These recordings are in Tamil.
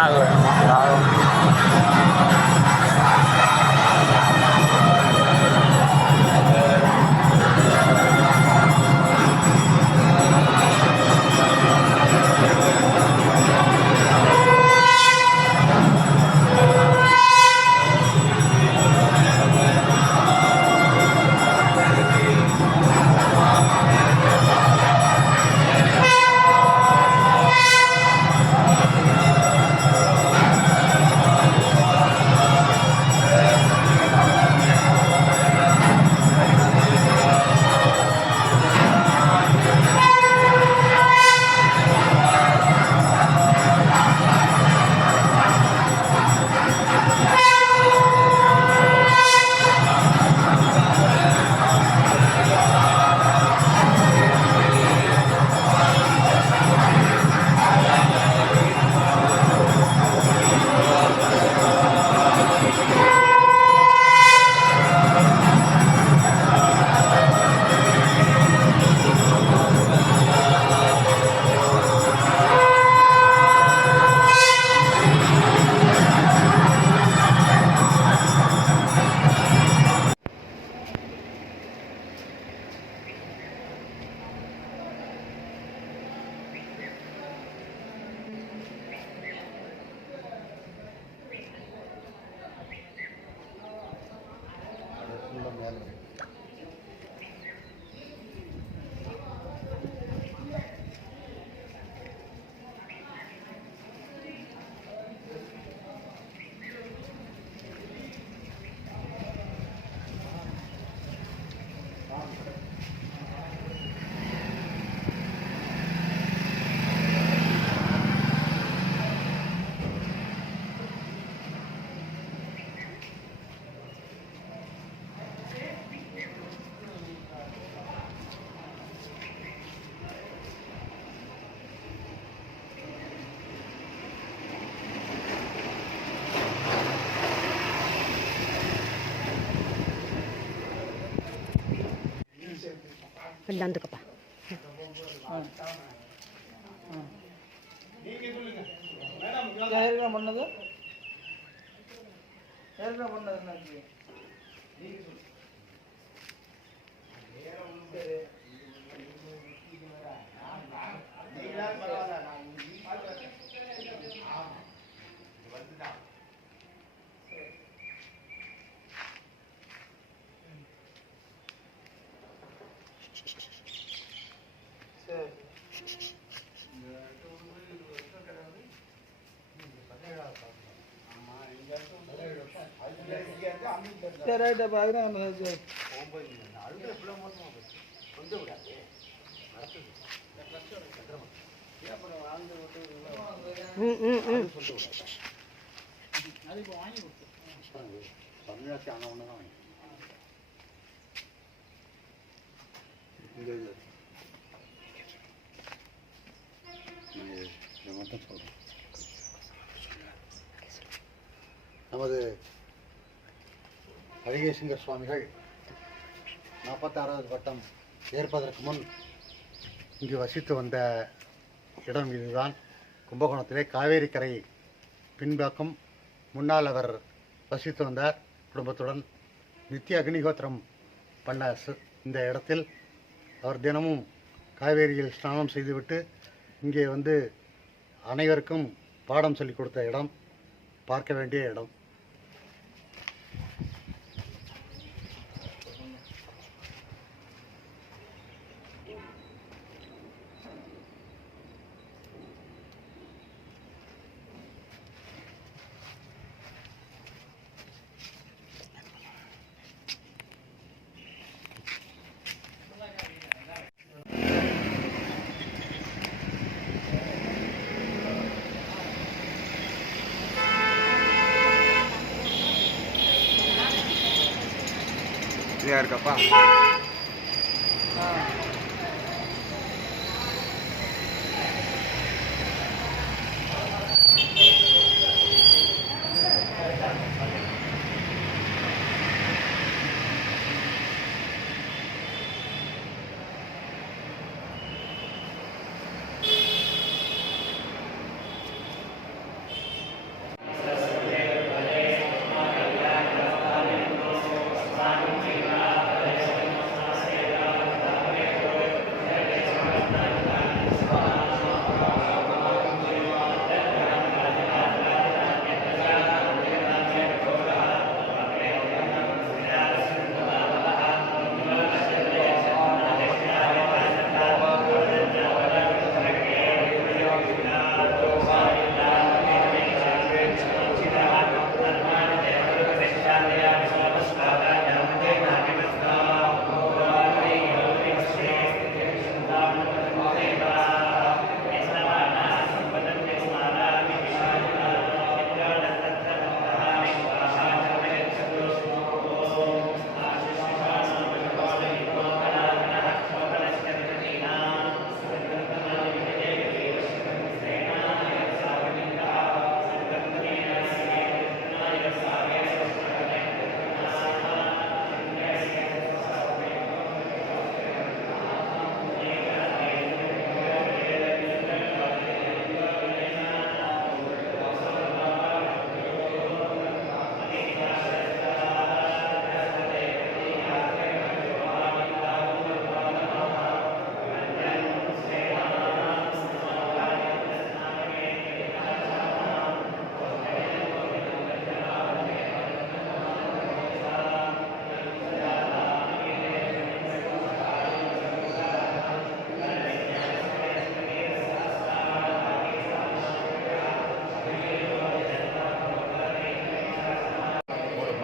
புண்ணாக்கு வேணுமா யாரும்? இந்தாந்துக்கப்பா. பண்ணது ரைட்டா பார்க்குறேன். நமது அழகேசிங்கர் சுவாமிகள் 46வது பட்டம் ஏற்பதற்கு முன் இங்கு வசித்து வந்த இடம் இதுதான். கும்பகோணத்திலே காவேரி கரை பின்பக்கம் முன்னால் அவர் வசித்து வந்தார். குடும்பத்துடன் நித்திய அக்னிஹோத்திரம் பண்ண இந்த இடத்தில் அவர் தினமும் காவேரியில் ஸ்நானம் செய்துவிட்டு இங்கே வந்து அனைவருக்கும் பாடம் சொல்லிக் கொடுத்த இடம், பார்க்க வேண்டிய இடம். ஃப்ரீயாக இருக்கப்பா.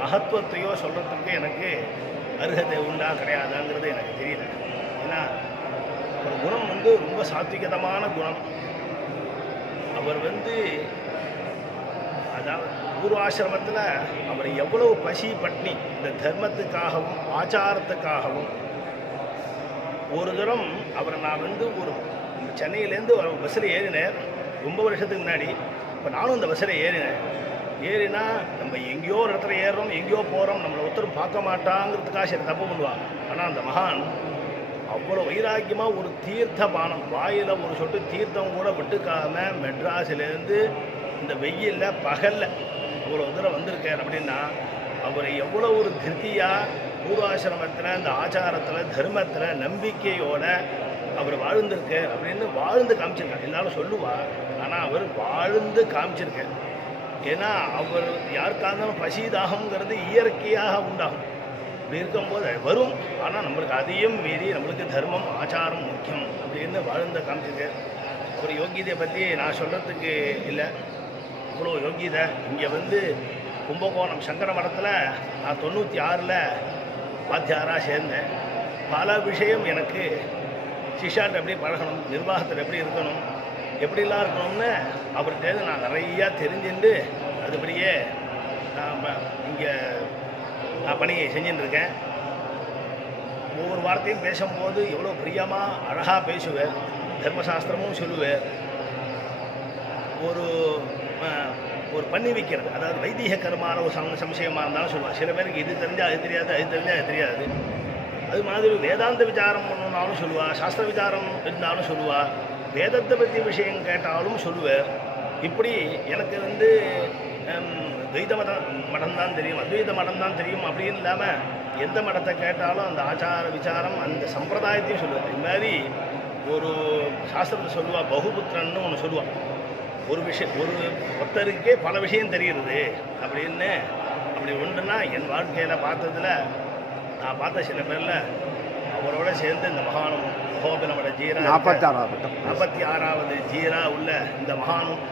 மகத்துவத்தையோ சொல்கிறதுக்கு எனக்கு அருகதை உண்டா கிடையாதாங்கிறது எனக்கு தெரியல. ஏன்னா ஒரு குணம் ரொம்ப சாத்விகதமான குணம். அவர் அதாவது பூர்வாசிரமத்தில் அவர் எவ்வளவு பசி பட்னி இந்த தர்மத்துக்காகவும் ஆச்சாரத்துக்காகவும். ஒரு தரம் அவரை நான் ஒரு சென்னையிலேருந்து பஸ்ஸில் ஏறினேன் ரொம்ப வருஷத்துக்கு முன்னாடி. இப்போ நானும் அந்த பஸ்ஸில் ஏறினா நம்ம எங்கேயோ ஒரு இடத்துல ஏறுறோம், எங்கேயோ போகிறோம், நம்மளை ஒருத்தரும் பார்க்க மாட்டாங்கிறதுக்காக சரி தப்பு பண்ணுவாங்க. ஆனால் அந்த மகான் அவ்வளோ வைராக்கியமாக ஒரு தீர்த்த பானம் வாயில் ஒரு சொட்டு தீர்த்தம் கூட விட்டுக்காமல் மெட்ராஸிலேருந்து இந்த வெயிலில் பகலில் அவ்வளோ தூரம் வந்திருக்கார். அப்படின்னா அவர் எவ்வளோ ஒரு திருப்தியாக பூர்வாசிரமத்தில் இந்த ஆச்சாரத்தில் தர்மத்தில் நம்பிக்கையோட அவர் வாழ்ந்திருக்கார் அப்படின்னு வாழ்ந்து காமிச்சிருக்கார். எல்லாரும் சொல்லுவார், ஆனால் அவர் வாழ்ந்து காமிச்சிருக்கார். ஏன்னா அவர் யாருக்காக இருந்தாலும் பசி தாகம்ங்கிறது இயற்கையாக உண்டாகும். இப்படி இருக்கும்போது வரும். ஆனால் நம்மளுக்கு அதையும் மீறி நம்மளுக்கு தர்மம் ஆச்சாரம் முக்கியம் அப்படின்னு வாழ்ந்து காமிச்சிருக்கார். ஒரு யோகியதை பற்றி நான் சொல்கிறதுக்கு இல்லை, இவ்வளோ யோகியதை. இங்கே கும்பகோணம் சங்கர மடத்தில் நான் 96 வாத்தியாராக சேர்ந்தேன். பல விஷயம் எனக்கு சிஷாட்ட எப்படி பழகணும், நிர்வாகத்தில் எப்படி இருக்கணும், எப்படிலாம் இருக்கணும்னு அவர்கிட்ட நான் நிறையா தெரிஞ்சுட்டு அதுபடியே நான் இங்கே நான் பணி செஞ்சுட்டுருக்கேன். ஒவ்வொரு வார்த்தையும் பேசும்போது எவ்வளோ பிரியமாக அழகாக பேசுவேன், தர்மசாஸ்திரமும் சொல்லுவேன். ஒரு பண்ணி வைக்கிறது, அதாவது வைதிக கர்மான ஒரு சம்சயமாக இருந்தாலும் சொல்லுவாள். சில பேருக்கு இது தெரிஞ்சால் அது தெரியாது, அது தெரிஞ்சால் அது தெரியாது. அது மாதிரி வேதாந்த விசாரம் பண்ணணுன்னாலும் சொல்லுவாள், சாஸ்திர விசாரம் இருந்தாலும் சொல்லுவாள், வேதத்தை பற்றி விஷயம் கேட்டாலும் சொல்லுவேன். இப்படி எனக்கு துவைத மடம் தான் தெரியும், அத்வைத மடம் தான் தெரியும் அப்படின்னு இல்லாமல் எந்த மடத்தை கேட்டாலும் அந்த ஆச்சார விசாரம் அந்த சம்பிரதாயத்தையும் சொல்லுவேன். இது மாதிரி ஒரு சாஸ்திரத்தை சொல்லுவாள், பகுபுத்திரன்னு ஒன்று சொல்லுவாள். ஒரு விஷயம் ஒருத்தருக்கே பல விஷயம் தெரிகிறது அப்படின்னு. அப்படி ஒன்றுனா என் வாழ்க்கையில் பார்த்ததில் நான் பார்த்த சில பேரில் அவரோட சேர்ந்து இந்த மகானும் மகோபிலமோட ஜீரா 46வது ஜீரா உள்ள இந்த மகானும்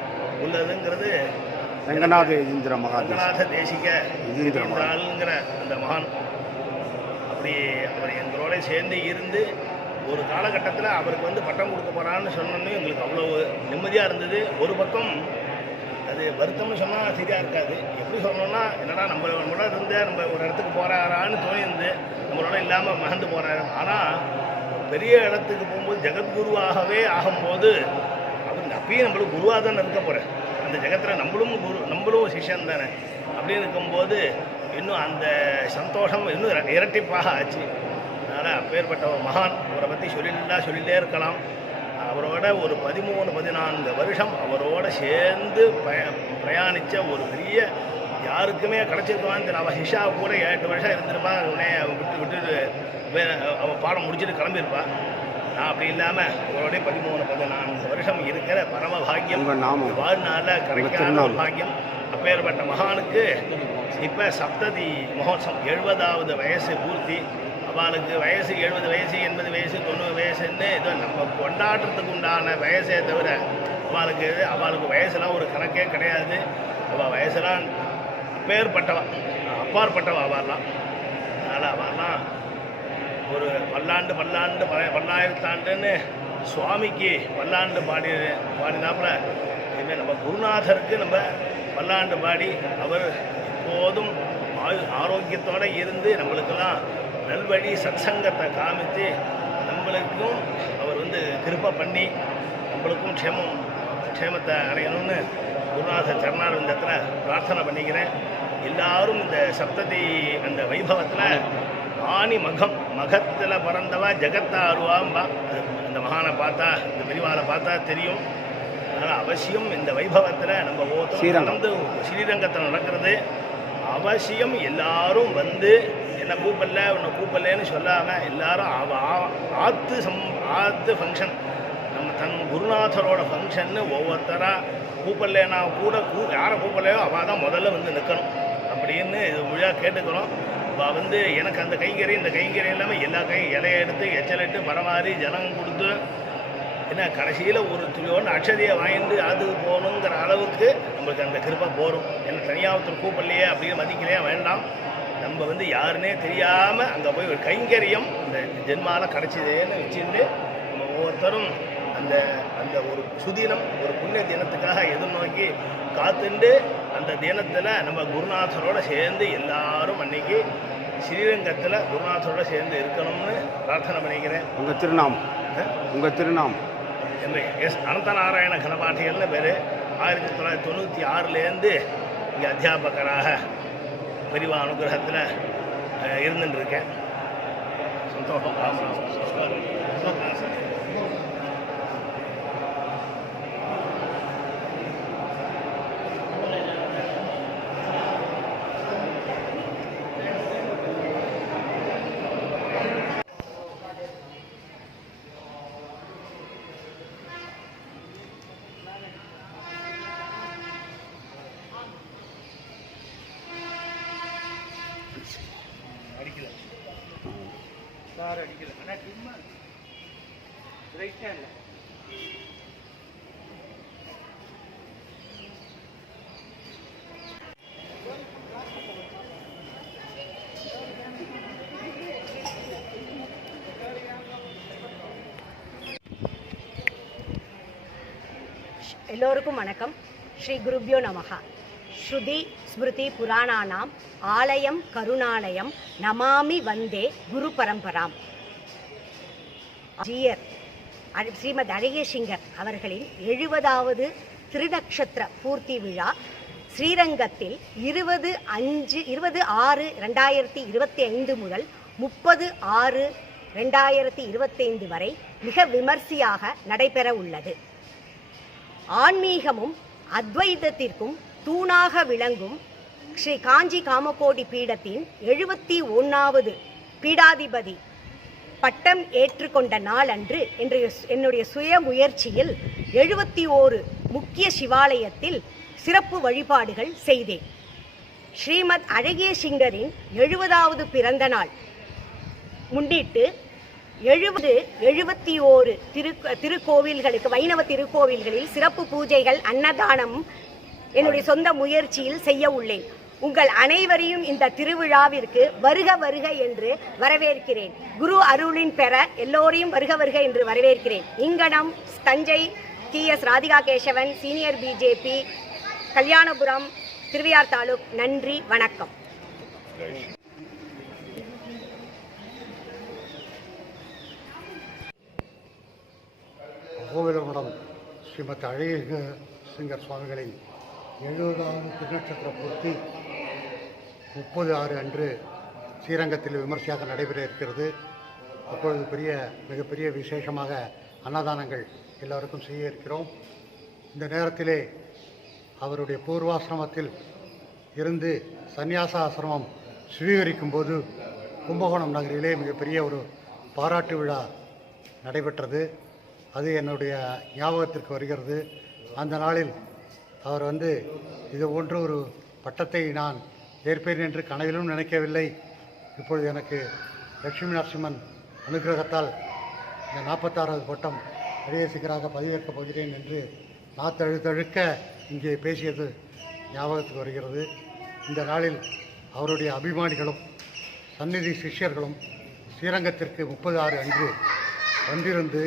உள்ளதுங்கிறது ரங்கநாத தேசிக ங்கிற அந்த மகான். அப்படி அவர் எங்களோட சேர்ந்து இருந்து ஒரு காலகட்டத்தில் அவருக்கு பட்டம் கொடுக்க போகிறான்னு சொன்னோன்னே எங்களுக்கு அவ்வளோ நிம்மதியாக இருந்தது. ஒரு பக்கம் அது வருத்தம்னு சொன்னால் சரியாக இருக்காது. எப்படி சொல்லணும்னா என்னடா நம்மளோட இருந்து நம்ம ஒரு இடத்துக்கு போகிறாரான்னு தோணியிருந்து நம்மளோட இல்லாமல் மறந்து போகிறாரு. ஆனால் பெரிய இடத்துக்கு போகும்போது ஜெகத்குருவாகவே ஆகும்போது அவர் அப்பயும் நம்மளுக்கு குருவாக தானே இருக்க போகிறேன். அந்த ஜெகத்தில் நம்மளும் சிஷ்யன் தானே. அப்படின்னு இருக்கும்போது இன்னும் அந்த சந்தோஷம் இன்னும் இரட்டிப்பாக ஆச்சு. அதனால் அப்பேற்பட்ட ஒரு மகான், அவரை பற்றி சொல்லிகிட்டே இருக்கலாம். அவரோட ஒரு 13-14 வருஷம் அவரோட சேர்ந்து பிரயாணித்த ஒரு பெரிய யாருக்குமே கிடச்சிருக்கான்னு தெரியல. அவள் ஹிஷா கூட 8 வருஷம் இருந்திருப்பா. உடனே விட்டு அவள் பாடம் முடிச்சுட்டு கிளம்பியிருப்பாள். நான் அப்படி இல்லாமல் அவரோட 13-14 வருஷம் இருக்கிற பரம பாக்கியம் வாழ்நாளில் கிடைக்காத ஒரு பாக்கியம். அப்பேற்பட்ட மகானுக்கு இப்போ சப்ததி மகோத்சவம் 70வது வயசு பூர்த்தி. அவளுக்கு வயசு 70 வயசு 80 வயசு 90 வயசுன்னு ஏதோ நம்ம கொண்டாடுறதுக்கு உண்டான வயசே தவிர அவளுக்கு வயசுலாம் ஒரு கணக்கே கிடையாது. அவள் வயசுலாம் அப்பாற்பட்டவா அவெல்லாம். அதனால் அவெல்லாம் ஒரு பல்லாயிரத்தாண்டுன்னு சுவாமிக்கு பல்லாண்டு பாடினாப்புல இதுமாதிரி நம்ம குருநாதருக்கு நம்ம பல்லாண்டு பாடி அவர் எப்போதும் ஆரோக்கியத்தோடு இருந்து நம்மளுக்கெல்லாம் நல்வழி சத்சங்கத்தை காமித்து நம்மளுக்கும் அவர் கிருபை பண்ணி நம்மளுக்கும் க்ஷேமத்தை அடையணும்னு குருநாத சரணாரவிந்தத்தில் பிரார்த்தனை பண்ணிக்கிறேன். எல்லாரும் இந்த சப்ததி அந்த வைபவத்தில் ஆணி மகத்தில் பிறந்தவா ஜெகத்தாருவாம்பா. அந்த மகானை பார்த்தா இந்த பெரியவாளை பார்த்தா தெரியும். அதனால் அவசியம் இந்த வைபவத்தில் நம்ம ஒவ்வொருத்தரும் ஸ்ரீரங்கத்தில் நடக்கிறது. அவசியம் எல்லாரும் என்ன கூப்பிடல உன்னை கூப்பிடலன்னு சொல்லாமல் எல்லாரும் ஆத்து ஃபங்க்ஷன் நம்ம தன் குருநாதரோட ஃபங்க்ஷன்னு ஒவ்வொருத்தராக கூப்பிடலனா கூட யாரை கூப்பிடலையோ அவள் தான் முதல்ல நிற்கணும் அப்படின்னு இது முழுதாக கேட்டுக்கிறோம். அவள் எனக்கு அந்த கைங்கறி இந்த கைங்கறி இல்லாமல் எல்லா இலையை எடுத்து எச்சலிட்டு பரமாறி ஜலம் கொடுத்து ஏன்னா கடைசியில் ஒரு துளியோன்னு அக்ஷதையை வாங்கிட்டு அது போகணுங்கிற அளவுக்கு நம்மளுக்கு அந்த கிருப்பை போகும். ஏன்னா தனியாக ஒருத்தர் கூப்பிடலையே அப்படின்னு மதிக்கலையே வேண்டாம். நம்ம யாருன்னே தெரியாமல் அங்கே போய் ஒரு கைங்கரியம் இந்த ஜென்மாவில் கிடச்சிதேன்னு வச்சுட்டு நம்ம ஒவ்வொருத்தரும் அந்த அந்த ஒரு சுதினம் ஒரு புண்ணிய தினத்துக்காக எதிர்நோக்கி காத்துண்டு அந்த தினத்தில் நம்ம குருநாதரோடு சேர்ந்து எல்லாரும் அன்னைக்கு ஸ்ரீரங்கத்தில் குருநாதரோடு சேர்ந்து இருக்கணும்னு பிரார்த்தனை பண்ணிக்கிறேன். உங்கள் திருநாம் எஸ் அனந்தநாராயண கணபாட்டிகள்னு பேர். 1996லேருந்து இங்கே அத்தியாபகராக பெரிவா அனுகிரகத்தில் இருந்துட்டுருக்கேன். சந்தோஷம். அடிக்கல சார், அடிக்கல. ஆனால் சும்மா ரைட்டாக இல்லை. எல்லோருக்கும் வணக்கம். ஸ்ரீ குருப்யோ நமஹா. ஸ்ருதி ஸ்மிருதி புராணானாம் ஆலயம் கருணாலயம் நமாமி வந்தே குரு பரம்பராம். ஜீயர் ஸ்ரீமத் அழகேசிங்கர் அவர்களின் 70வது திருநக்ஷத்திர பூர்த்தி விழா ஸ்ரீரங்கத்தில் 20/6/2025 முதல் 30/6/2025 வரை மிக விமர்சையாக நடைபெற உள்ளது. ஆன்மீகமும் அத்வைதத்திற்கும் தூணாக விளங்கும் ஸ்ரீ காஞ்சி காமகோடி பீடத்தின் 71வது பீடாதிபதி பட்டம் ஏற்றுக்கொண்ட நாள் அன்று என்னுடைய சுய முயற்சியில் 71 முக்கிய சிவாலயத்தில் சிறப்பு வழிபாடுகள் செய்தேன். ஸ்ரீமத் அழகேசிங்கரின் 70வது பிறந்த நாள் முன்னிட்டு 71 திருக்கோவில்களுக்கு வைணவ திருக்கோவில்களில் சிறப்பு பூஜைகள் அன்னதானம் என்னுடைய சொந்த முயற்சியில் செய்ய உள்ளேன். உங்கள் அனைவரையும் இந்த திருவிழாவிற்கு வருக வருக என்று வரவேற்கிறேன். குரு அருளின் பெற எல்லோரையும் வருக வருக என்று வரவேற்கிறேன். இங்கனம் Thanjai TS Radhika Kesavan, senior BJP, Kalyanapuram, Thiruvaiyaru taluk. நன்றி, வணக்கம். கோவிலமடம் ஸ்ரீமத் அழகேசிங்கர் சுவாமிகளின் 70வது திருநட்சத்திர பூர்த்தி 30/6 அன்று ஸ்ரீரங்கத்தில் விமர்சையாக நடைபெற இருக்கிறது. அப்பொழுது மிகப்பெரிய விசேஷமாக அன்னதானங்கள் எல்லோருக்கும் செய்ய இருக்கிறோம். இந்த நேரத்திலே அவருடைய பூர்வாசிரமத்தில் இருந்து சந்நியாச ஆசிரமம் சுவீகரிக்கும் போது கும்பகோணம் நகரிலே மிகப்பெரிய ஒரு பாராட்டு விழா நடைபெற்றது. அது என்னுடைய ஞாபகத்திற்கு வருகிறது. அந்த நாளில் அவர் இது போன்ற ஒரு பட்டத்தை நான் ஏற்பேன் என்று கனவிலும் நினைக்கவில்லை. இப்பொழுது எனக்கு லட்சுமி நரசிம்மன் அனுகிரகத்தால் இந்த 46வது பட்டம் அழகேசிங்கராக பதிவேற்கப் போகிறேன் என்று நான் தழுக்க இங்கே பேசியது ஞாபகத்துக்கு வருகிறது. இந்த நாளில் அவருடைய அபிமானிகளும் சந்நிதி சிஷ்யர்களும் ஸ்ரீரங்கத்திற்கு 30/6 அன்று வந்திருந்து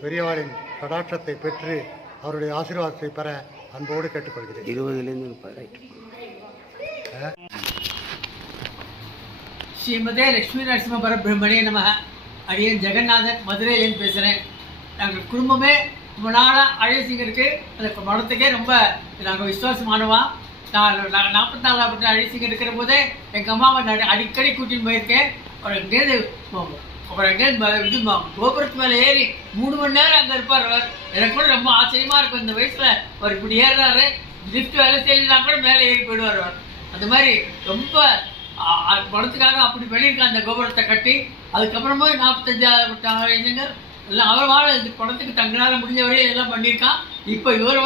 பெரியவாளின் கடாட்சத்தை பெற்று அவருடைய ஆசீர்வாதத்தை பெற அன்போடு கேட்டுக்கொள்கிறேன். 20 ஸ்ரீமதே லட்சுமி நரசிம்ம பரபிரம்மணே நம. அடியன் ஜெகநாதன், மதுரையிலேருந்து பேசுகிறேன். நாங்கள் குடும்பமே ரொம்ப நாளாக அழகேசிங்கருக்கு அந்த மடத்துக்கே ரொம்ப நாங்கள் விசுவாசமானவா. நான் 44 அழகேசிங்கர் இருக்கிற போதே எங்கள் அம்மாவை நான் அடிக்கடி கூட்டின்னு போயிருக்கேன். இது கோபுரத்து மேலே ஏறி 3 மணி நேரம் அங்கே இருப்பார் அவர். எனக்கு கூட ரொம்ப ஆச்சரியமாக இருக்கும். இந்த வயசில் அவர் இப்படி ஏறுறாரு, லிஃப்ட் வேலை செய்யலாம் கூட மேலே ஏறி போயிடுவார் அவர். அந்த மாதிரி ரொம்ப படத்துக்காக அப்படி பண்ணியிருக்காங்க அந்த கோபுரத்தை கட்டி. அதுக்கப்புறமா 45 அழகேசிங்கர் எல்லாம் அவர் இந்த படத்துக்கு தங்களால் முடிஞ்ச வரையும் எல்லாம் பண்ணியிருக்கான். இப்போ இவர்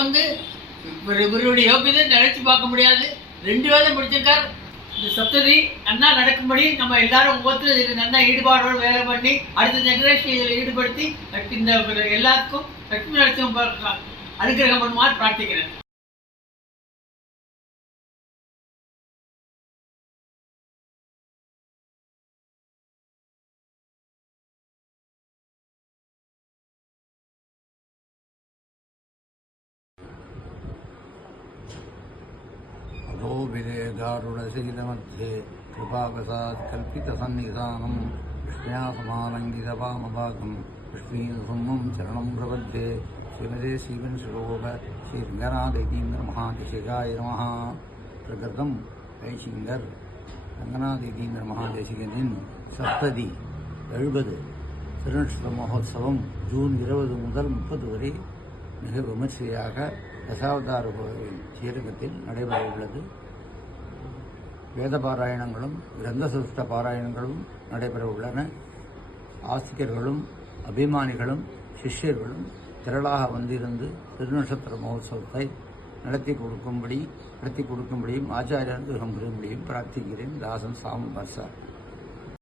இவருடைய யோகியதை நினைச்சு பார்க்க முடியாது. 2 வேலை முடிச்சிருக்கார். இந்த சப்ததி நல்லா நடக்கும்படி நம்ம எல்லாரும் ஒவ்வொருத்தரும் இதுக்கு நல்லா ஈடுபாடோடு வேலை பண்ணி அடுத்த ஜெனரேஷன் இதில் ஈடுபடுத்தி இந்த எல்லாத்துக்கும் லட்சுமி நரசிம்ம அனுகிரகம் பண்ணுமாறு பிரார்த்திக்கிறேன். अधो विदेदारुणशीलमध्ये कृपावसात् कल्पितसन्निधानं विष्णया समालङ्घितवामभागं विष्णीसुमं चरणं प्रपद्ये श्रीमते श्रीवंशलोक श्रीरङ्गनाथयतीन्द्रमहादेशिकाय नमः. प्रकृतं வைசிங்கர் ரங்கநாதீதீந்திர மகாதேசிகனின் சப்ததி 70 திருநட்சத்திர மகோத்சவம் ஜூன் 20 முதல் 30 வரை மிக விமர்சையாக தசாவதார கோவில் ஸ்ரீரங்கத்தில் நடைபெற உள்ளது. வேத பாராயணங்களும் கிரந்த சதுஷ்ட பாராயணங்களும் நடைபெற உள்ளன. ஆஸ்திகர்களும் அபிமானிகளும் சிஷ்யர்களும் திரளாக வந்திருந்து திருநட்சத்திர மகோத்சவத்தை நடத்தி கொடுக்கும்படியும் ஆச்சாரியர் அனுகிரகம் பெறும்படியும் பிரார்த்திக்கிறேன். தாசன் சாம பர்சா.